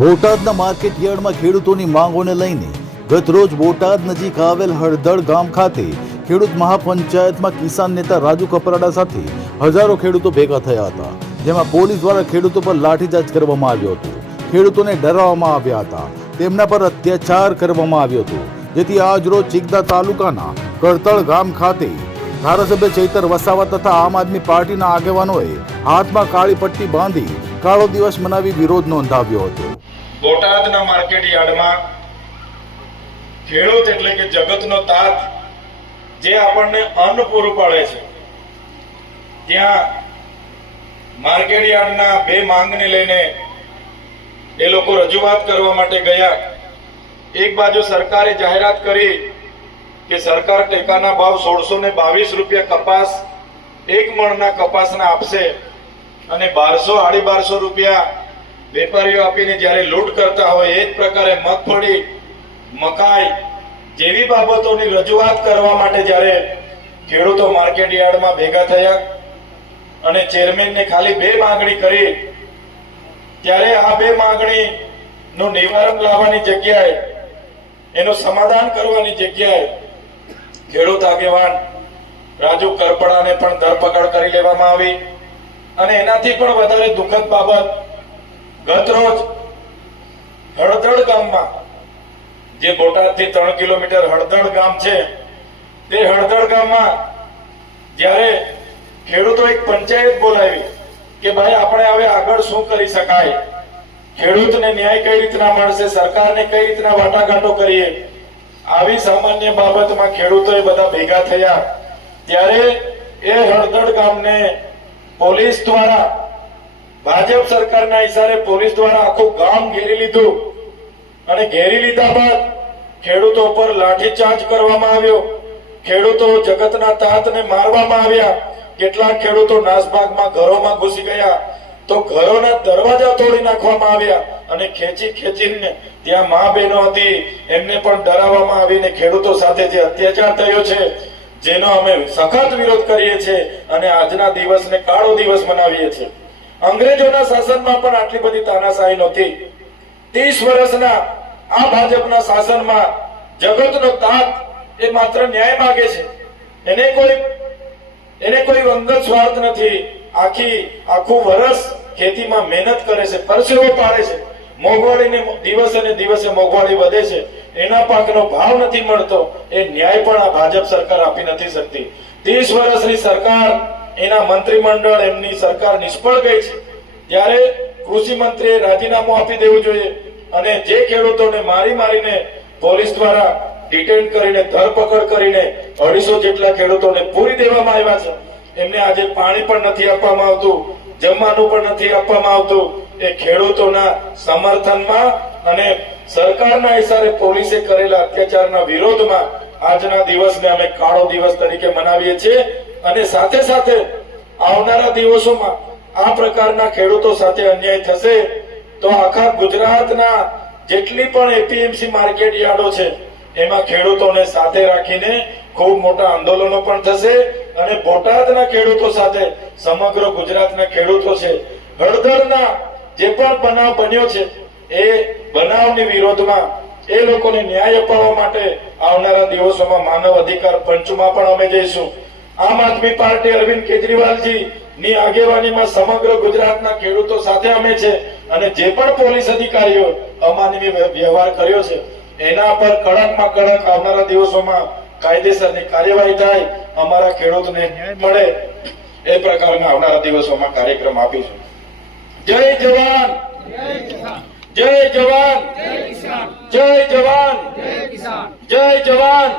બોટાદના માર્કેટ યાર્ડમાં ખેડૂતોની માંગોને લઈને ગતરોજ બોટાદ નજીક આવેલ હળદળ ગામ ખાતે ખેડૂત મહાપંચાયતમાં કિસાન નેતા રાજુ કપરાડા સાથે હજારો ખેડૂતો ભેગા થયા હતા, જેમાં પોલીસ દ્વારા ખેડૂતો પર લાઠીચાર્જ કરવામાં આવ્યો હતો. ખેડૂતોને ડરાવવામાં આવ્યા હતા, તેમના પર અત્યાચાર કરવામાં આવ્યો હતો, જેથી આજરોજ ચિગદા તાલુકાના કરતળ ગામ ખાતે ધારાસભ્ય ચૈતર વસાવા તથા આમ આદમી પાર્ટીના આગેવાનોએ હાથમાં કાળી પટ્ટી બાંધી કાળો દિવસ મનાવી વિરોધ નોંધાવ્યો હતો. બોટાદના માર્કેટ યાર્ડમાં ખેડૂત એટલે કે જગતનો તાત જે આપણને અન્ન પૂરું પાડે છે, ત્યાં માર્કેટ યાર્ડના બે માંગને લઈને એ લોકો રજૂઆત કરવા માટે ગયા. એક બાજુ સરકારે જાહેરાત કરી કે સરકાર ટેકાના ભાવ 1622 કપાસ એક મણના કપાસના આપશે અને 1200-1250 રૂપિયા વેપારીઓ આપીને જ્યારે લૂંટ કરતા હોય એ જ પ્રકારે મગફળી, મકાઈ જેવી બાબતોની રજૂઆત કરવા માટે જ્યારે ખેડૂતો માર્કેટ યાર્ડમાં ભેગા થયા અને ચેરમેનને ખાલી બે માંગણી કરી, ત્યારે આ બે માંગણીનું નિવારણ લાવવાની જગ્યાએ, એનું સમાધાન કરવાની જગ્યાએ ખેડૂત આગેવાન રાજુ કરપડાને પણ ધરપકડ કરી લેવામાં આવી. અને એનાથી પણ વધારે દુઃખદ બાબત, ગતરોજ હળદળ ગામમાં, જે બોટાદથી 3 કિલોમીટર હળદળ ગામ છે, તે હળદળ ગામમાં જ્યારે ખેડૂતો એક પંચાયત બોલાવી કે ભાઈ આપણે હવે આગળ શું કરી શકાય, ખેડૂતને ન્યાય કઈ રીતના મળશે, સરકારને કઈ રીતના વાટાઘાટો કરીએ, આવી સામાન્ય બાબતમાં ખેડૂતોએ બધા ભેગા થયા. ત્યારે એ હળદળ ગામને પોલીસ દ્વારા, ભાજપ સરકારના ઇશારે પોલીસ દ્વારા આખું ગામ ઘેરી લીધું અને ઘેરી લીધા બાદ ખેડૂતો પર લાઠીચાર્જ કરવામાં આવ્યો. ખેડૂતો જગતના તાતને મારવામાં આવ્યા. કેટલાક ખેડૂતો નાસભાગમાં ઘરોમાં ઘૂસી ગયા તો ઘરોના દરવાજા તોડી નાખવામાં આવ્યા અને ખેંચીને ત્યાં મા બહેનો હતી એમને પણ ડરાવવામાં આવીને ખેડૂતો સાથે જે અત્યાચાર થયો છે, જેનો અમે સખત વિરોધ કરીએ છીએ અને આજના દિવસને કાળો દિવસ મનાવીએ છીએ. અંગ્રેજોના શાસનમાં પણ આટલી બધી તાનાશાહી નહોતી. 30 વર્ષના આ ભાજપના શાસનમાં જગતનો તાત એ માત્ર ન્યાય માંગે છે, એને કોઈ અંગત સ્વાર્થ નથી. આખું વર્ષ ખેતીમાં મહેનત કરે છે, પરસેવો પાડે છે, મોંઘવારીને દિવસે ને દિવસે મોંઘવારી વધે છે, એના પાકનો ભાવ નથી મળતો, એ ન્યાય પણ આ ભાજપ સરકાર આપી નથી શકતી. 30 વર્ષની સરકાર, એના મંત્રીમંડળ, એમની સરકાર નિષ્ફળ ગઈ છે. ત્યારે કૃષિ મંત્રીએ રાજીનામું આપી દેવું જોઈએ અને જે ખેડૂતોને મારીને પોલીસ દ્વારા ડિટેન કરીને, ધરપકડ કરીને 250 જેટલા ખેડૂતોને પૂરી દેવામાં આવ્યા છે. એમને આજે પાણી પણ નથી આપવામાં આવતું, જમવાનું પણ નથી આપવામાં આવતું. એ ખેડૂતોના સમર્થનમાં અને સરકારના ઇશારે પોલીસે કરેલા અત્યાચારના વિરોધમાં આજના દિવસને અમે કાળો દિવસ તરીકે મનાવીએ છીએ. અને સાથે સાથે આવનારા દિવસોમાં આ પ્રકારના ખેડૂતો સાથે અન્યાય થશે તો આખા ગુજરાતના જેટલી પણ એપીએમસી માર્કેટ યાર્ડો છે એમાં ખેડૂતોને સાથે રાખીને ખૂબ મોટા આંદોલનો પણ થશે અને બોટાદના ખેડૂતો સાથે સમગ્ર ગુજરાતના ખેડૂતો છે, હળદળના જે પણ બનાવ બન્યો છે એ બનાવની વિરોધમાં એ લોકોને ન્યાય અપાવવા માટે આવનારા દિવસોમાં માનવ અધિકાર પંચમાં પણ અમે જઈશું. આમ આદમી પાર્ટી અરવિંદ કેજરીવાલજી ની આગેવાનીમાં સમગ્ર ગુજરાતના ખેડૂતો સાથે અમે છે અને જે પણ પોલીસ અધિકારીઓ અમાનવીય વ્યવહાર કર્યો છે એના પર કડકમાં કડક આવનારા દિવસોમાં કાયદેસરની કાર્યવાહી થાય, અમારા ખેડૂતને ન્યાય મળે એ પ્રકારના આવનારા દિવસોમાં કાર્યક્રમ આપીશું. જય જવાન, જય જવાન, જય જવાન, જય જવાન.